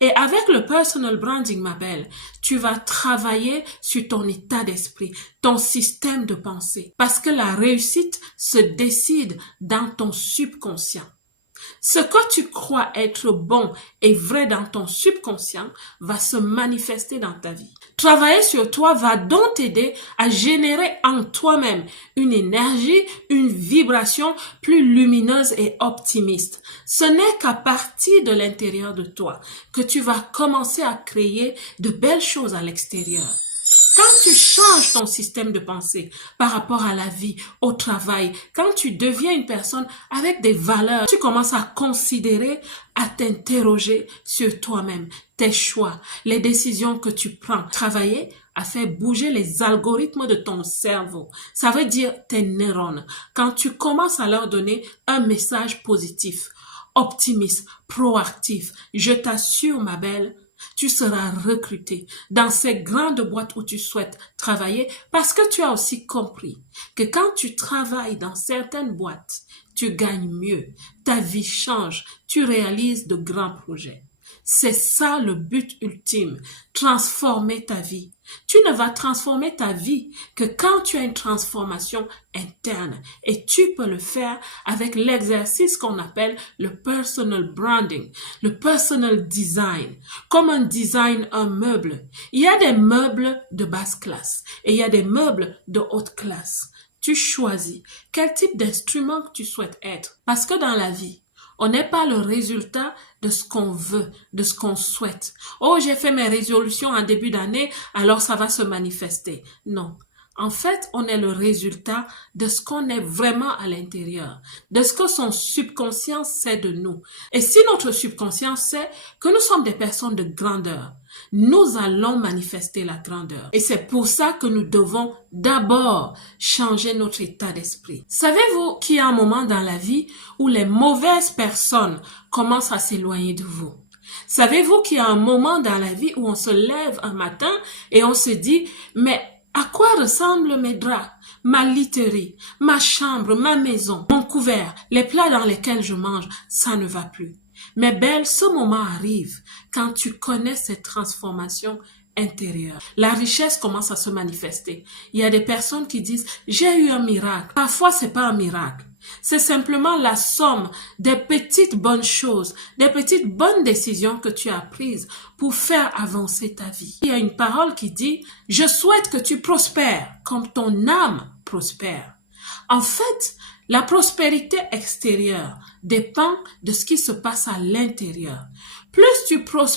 Et avec le personal branding, ma belle, tu vas travailler sur ton état d'esprit, ton système de pensée. Parce que la réussite se décide dans ton subconscient. Ce que tu crois être bon et vrai dans ton subconscient va se manifester dans ta vie. Travailler sur toi va donc t'aider à générer en toi-même une énergie, une vibration plus lumineuse et optimiste. Ce n'est qu'à partir de l'intérieur de toi que tu vas commencer à créer de belles choses à l'extérieur. Quand tu changes ton système de pensée par rapport à la vie, au travail, quand tu deviens une personne avec des valeurs, tu commences à considérer, à t'interroger sur toi-même, tes choix, les décisions que tu prends. Travailler à faire bouger les algorithmes de ton cerveau. Ça veut dire tes neurones. Quand tu commences à leur donner un message positif, optimiste, proactif, je t'assure, ma belle, tu seras recruté dans ces grandes boîtes où tu souhaites travailler parce que tu as aussi compris que quand tu travailles dans certaines boîtes, tu gagnes mieux, ta vie change, tu réalises de grands projets. C'est ça le but ultime, transformer ta vie. Tu ne vas transformer ta vie que quand tu as une transformation interne et tu peux le faire avec l'exercice qu'on appelle le personal branding, le personal design. Comme un design, un meuble. Il y a des meubles de basse classe et il y a des meubles de haute classe. Tu choisis quel type d'instrument que tu souhaites être. Parce que dans la vie, on n'est pas le résultat de ce qu'on veut, de ce qu'on souhaite. Oh, j'ai fait mes résolutions en début d'année, alors ça va se manifester. Non. En fait, on est le résultat de ce qu'on est vraiment à l'intérieur, de ce que son subconscient sait de nous. Et si notre subconscient sait que nous sommes des personnes de grandeur, nous allons manifester la grandeur. Et c'est pour ça que nous devons d'abord changer notre état d'esprit. Savez-vous qu'il y a un moment dans la vie où les mauvaises personnes commencent à s'éloigner de vous? Savez-vous qu'il y a un moment dans la vie où on se lève un matin et on se dit, mais à quoi ressemblent mes draps, ma literie, ma chambre, ma maison, mon couvert, les plats dans lesquels je mange, ça ne va plus. Mais belle, ce moment arrive quand tu connais cette transformation intérieure. La richesse commence à se manifester. Il y a des personnes qui disent, j'ai eu un miracle. Parfois, c'est pas un miracle. C'est simplement la somme des petites bonnes choses, des petites bonnes décisions que tu as prises pour faire avancer ta vie. Il y a une parole qui dit, je souhaite que tu prospères comme ton âme prospère. En fait, la prospérité extérieure dépend de ce qui se passe à l'intérieur. Plus tu prospères,